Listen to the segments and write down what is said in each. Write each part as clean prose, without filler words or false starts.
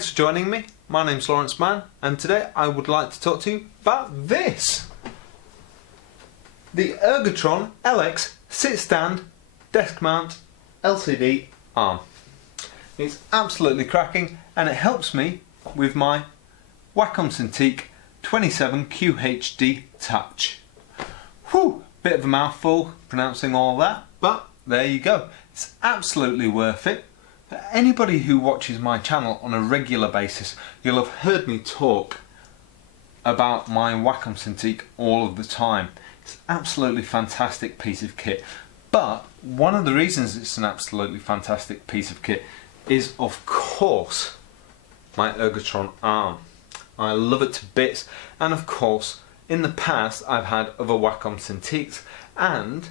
Thanks for joining me. My name's Lawrence Mann, and today I would like to talk to you about this. The Ergotron LX Sit Stand Desk Mount LCD Arm. It's absolutely cracking, and it helps me with my Wacom Cintiq 27QHD Touch. Whew, bit of a mouthful pronouncing all that, but there you go. It's absolutely worth it. For anybody who watches my channel on a regular basis, you'll have heard me talk about my Wacom Cintiq all of the time. It's an absolutely fantastic piece of kit. But one of the reasons it's an absolutely fantastic piece of kit is, of course, my Ergotron arm. I love it to bits, and of course, in the past I've had other Wacom Cintiqs and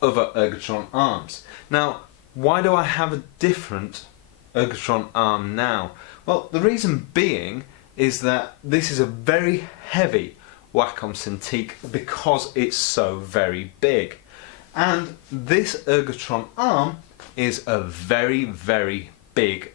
other Ergotron arms. Now, why do I have a different Ergotron arm now? Well, the reason being is that this is a very heavy Wacom Cintiq because it's so very big. And this Ergotron arm is a very, very big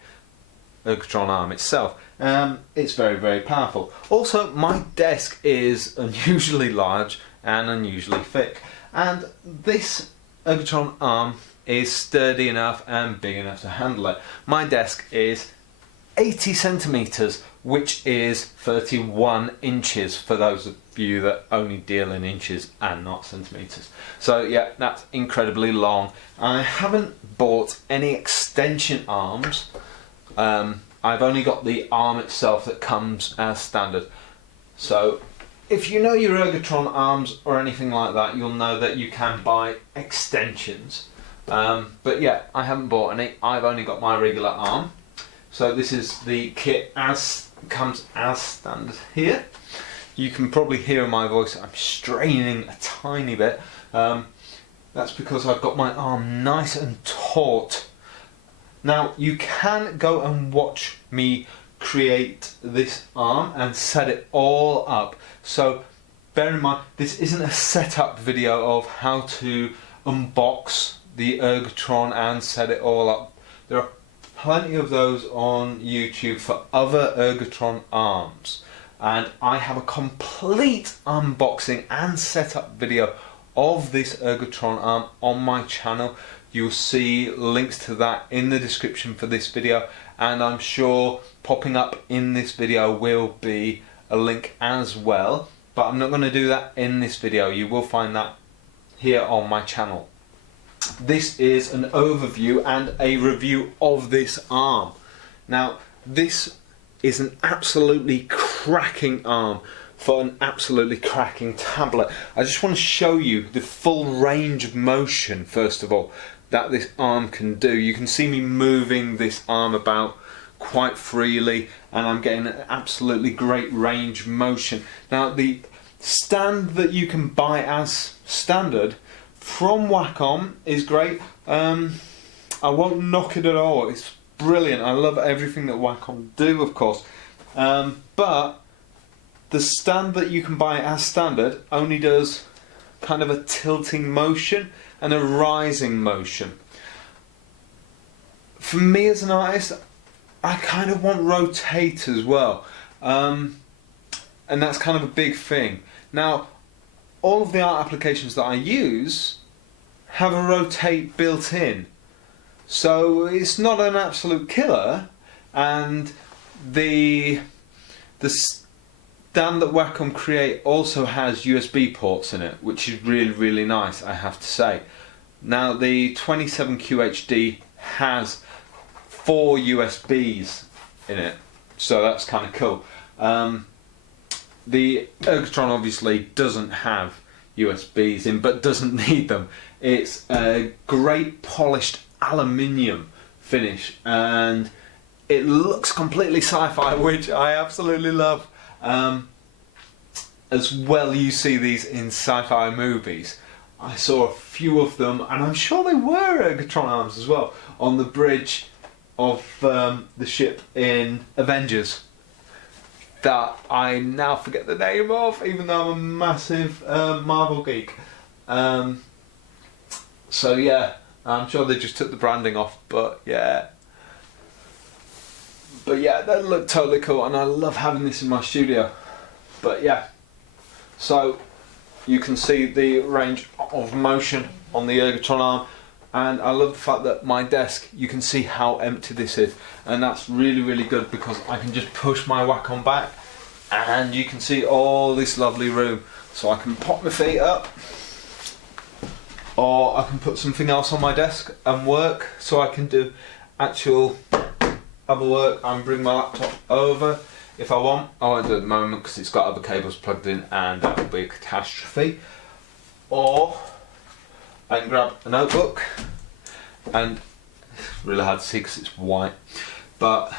Ergotron arm itself. It's very, very powerful. Also, my desk is unusually large and unusually thick. And this Ergotron arm is sturdy enough and big enough to handle it. My desk is 80 centimeters, which is 31 inches for those of you that only deal in inches and not centimeters. So yeah, that's incredibly long. I haven't bought any extension arms. I've only got the arm itself that comes as standard. So if you know your Ergotron arms or anything like that, you'll know that you can buy extensions. But yeah, I haven't bought any. I've only got my regular arm. So this is the kit as comes as standard here. You can probably hear in my voice I'm straining a tiny bit. That's because I've got my arm nice and taut. Now you can go and watch me create this arm and set it all up. So bear in mind, this isn't a setup video of how to unbox the Ergotron and set it all up. There are plenty of those on YouTube for other Ergotron arms, and I have a complete unboxing and setup video of this Ergotron arm on my channel. You'll see links to that in the description for this video, and I'm sure popping up in this video will be a link as well, but I'm not going to do that in this video. You will find that here on my channel. This is an overview and a review of this arm. Now, this is an absolutely cracking arm for an absolutely cracking tablet. I just want to show you the full range of motion, first of all, that this arm can do. You can see me moving this arm about quite freely, and I'm getting an absolutely great range of motion. Now, the stand that you can buy as standard from Wacom is great. I won't knock it at all. It's brilliant. I love everything that Wacom do, of course. But the stand that you can buy as standard only does kind of a tilting motion and a rising motion. For me as an artist, I kind of want rotate as well. And that's kind of a big thing. Now, all of the art applications that I use have a rotate built in, so it's not an absolute killer, and the stand that Wacom create also has USB ports in it, which is really, really nice, I have to say. Now, the 27QHD has 4 USBs in it, so that's kind of cool. The Ergotron obviously doesn't have USBs in, but doesn't need them. It's a great polished aluminium finish, and it looks completely sci-fi, which I absolutely love. As well, you see these in sci-fi movies. I saw a few of them, and I'm sure they were Ergotron arms as well, on the bridge of the ship in Avengers, that I now forget the name of, even though I'm a massive Marvel geek. So yeah, I'm sure they just took the branding off, but yeah. But yeah, they look totally cool, and I love having this in my studio. But yeah, so you can see the range of motion on the Ergotron arm, and I love the fact that my desk, you can see how empty this is, and that's really, really good because I can just push my Wacom back and you can see all this lovely room. So I can pop my feet up, or I can put something else on my desk and work, so I can do actual other work and bring my laptop over if I want. I won't do it at the moment because it's got other cables plugged in and that would be a catastrophe. Or I can grab a notebook, and it's really hard to see because it's white, but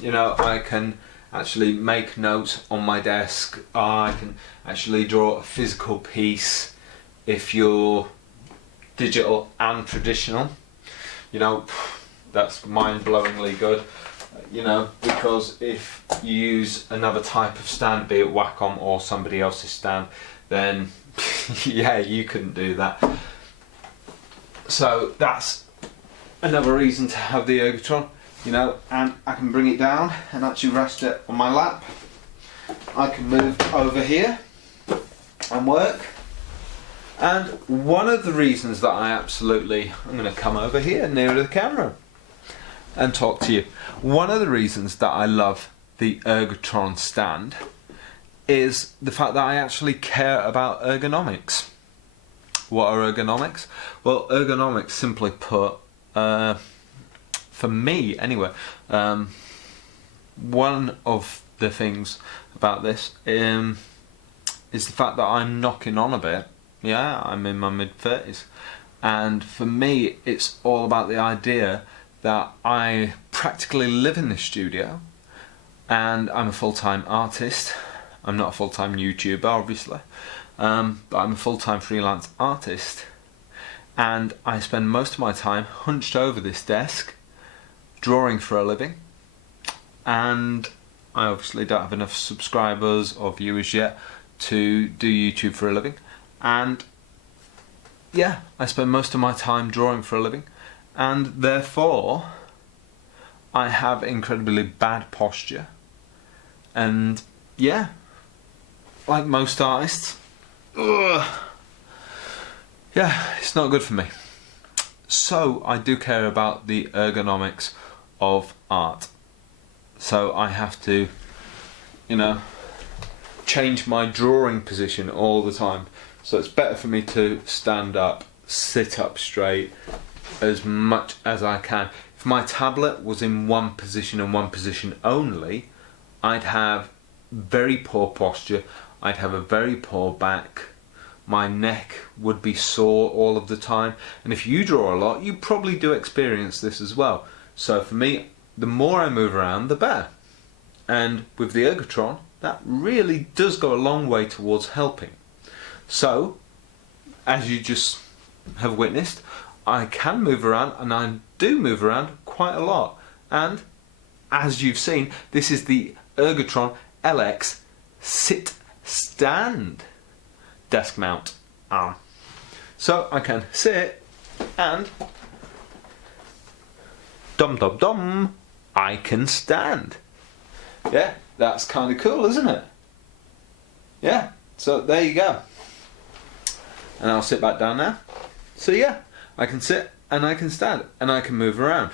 you know, I can actually make notes on my desk. I can actually draw a physical piece if you're digital and traditional. You know, that's mind-blowingly good, you know, because if you use another type of stand, be it Wacom or somebody else's stand, then yeah, you couldn't do that. So that's another reason to have the Ergotron, you know, and I can bring it down and actually rest it on my lap. I can move over here and work. And one of the reasons that I'm going to come over here nearer to the camera and talk to you. One of the reasons that I love the Ergotron stand is the fact that I actually care about ergonomics. What are ergonomics? Well, ergonomics, simply put, for me anyway, one of the things about this is the fact that I'm knocking on a bit. Yeah, I'm in my mid-30s, and for me it's all about the idea that I practically live in this studio, and I'm a full-time artist. I'm not a full-time YouTuber, obviously, but I'm a full-time freelance artist, and I spend most of my time hunched over this desk drawing for a living. And I obviously don't have enough subscribers or viewers yet to do YouTube for a living, and yeah, I spend most of my time drawing for a living, and therefore I have incredibly bad posture, and yeah, like most artists, yeah, it's not good for me. So I do care about the ergonomics of art, so I have to, you know, change my drawing position all the time. So it's better for me to stand up, sit up straight as much as I can. If my tablet was in one position and one position only, I'd have very poor posture, I'd have a very poor back, my neck would be sore all of the time, and if you draw a lot, you probably do experience this as well. So for me, the more I move around, the better. And with the Ergotron, that really does go a long way towards helping. So, as you just have witnessed, I can move around, and I do move around quite a lot. And as you've seen, this is the Ergotron LX Sit Stand desk mount arm. So I can sit and dum dum dum, I can stand. Yeah, that's kind of cool, isn't it? Yeah, so there you go. And I'll sit back down now. So yeah, I can sit and I can stand and I can move around.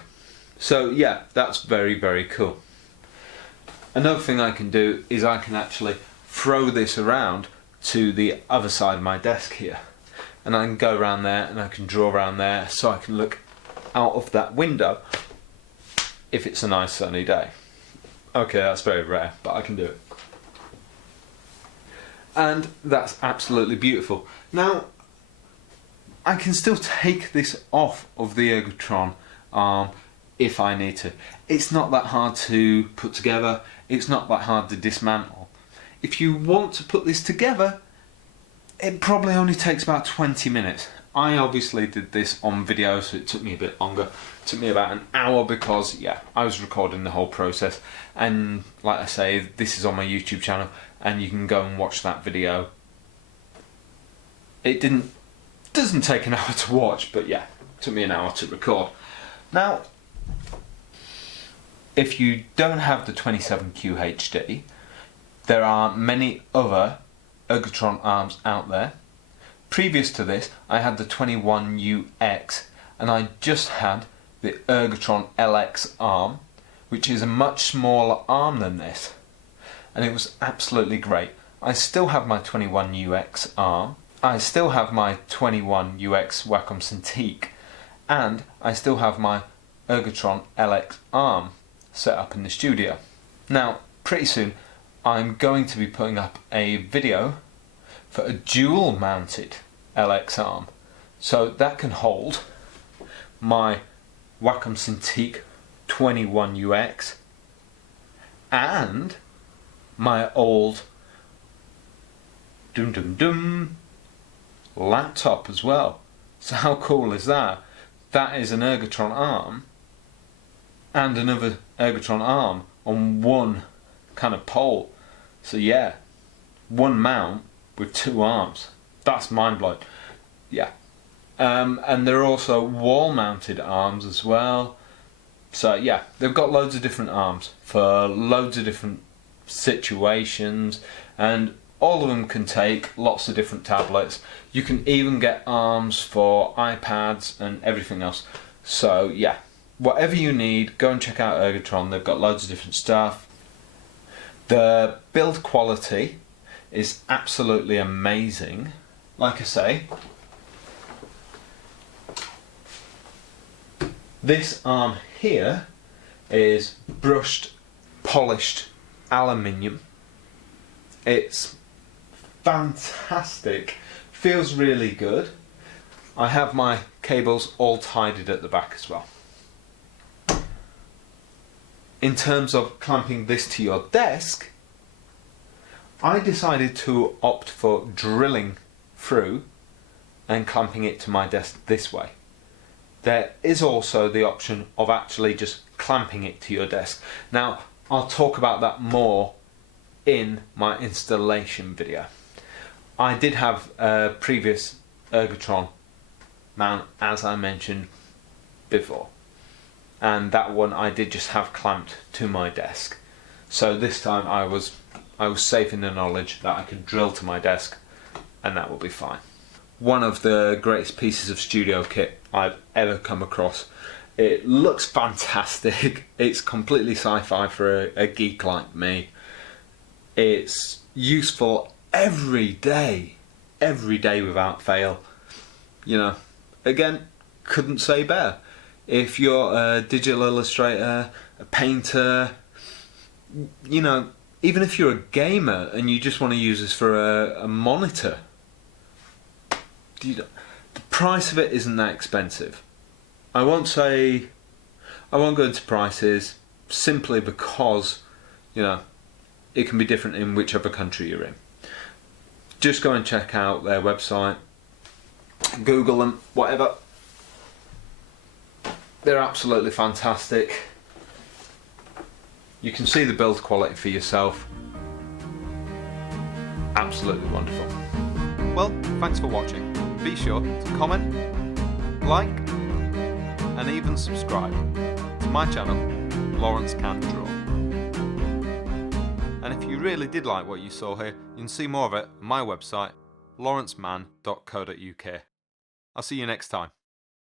So yeah, that's very, very cool. Another thing I can do is I can actually throw this around to the other side of my desk here. And I can go around there and I can draw around there, so I can look out of that window if it's a nice sunny day. Okay, that's very rare, but I can do it. And that's absolutely beautiful. Now, I can still take this off of the Ergotron arm if I need to. It's not that hard to put together, it's not that hard to dismantle. If you want to put this together, it probably only takes about 20 minutes. I obviously did this on video, so it took me a bit longer. It took me about an hour because, yeah, I was recording the whole process. And like I say, this is on my YouTube channel, and you can go and watch that video. It doesn't take an hour to watch, but yeah, it took me an hour to record. Now, if you don't have the 27QHD, there are many other Ergotron arms out there. Previous to this, I had the 21UX, and I just had the Ergotron LX arm, which is a much smaller arm than this, and it was absolutely great. I still have my 21UX arm, I still have my 21UX Wacom Cintiq, and I still have my Ergotron LX arm set up in the studio. Now, pretty soon I'm going to be putting up a video for a dual mounted LX arm, so that can hold my Wacom Cintiq 21UX and my old laptop as well. So how cool is that? That is an Ergotron arm and another Ergotron arm on one kind of pole. So yeah, one mount with two arms. That's mind blowing. Yeah. And there are also wall mounted arms as well. So yeah, they've got loads of different arms for loads of different situations, and all of them can take lots of different tablets. You can even get arms for iPads and everything else. So yeah, whatever you need, go and check out Ergotron. They've got loads of different stuff. The build quality is absolutely amazing. Like I say, this arm here is brushed, polished aluminium. It's fantastic, feels really good. I have my cables all tidied at the back as well. In terms of clamping this to your desk, I decided to opt for drilling through and clamping it to my desk this way. There is also the option of actually just clamping it to your desk. Now, I'll talk about that more in my installation video. I did have a previous Ergotron mount, as I mentioned before, and that one I did just have clamped to my desk. So this time I was safe in the knowledge that I could drill to my desk and that will be fine. One of the greatest pieces of studio kit I've ever come across. It looks fantastic. It's completely sci-fi for a geek like me. It's useful every day without fail. You know, again, couldn't say better. If you're a digital illustrator, a painter, you know, even if you're a gamer and you just want to use this for a monitor, the price of it isn't that expensive. I won't go into prices simply because, you know, it can be different in whichever country you're in. Just go and check out their website, Google them, whatever. They're absolutely fantastic. You can see the build quality for yourself. Absolutely wonderful. Well, thanks for watching. Be sure to comment, like, and even subscribe to my channel, LAWRENCEcanDRAW. And if you really did like what you saw here, you can see more of it on my website, LAWRENCEmann.co.uk. I'll see you next time.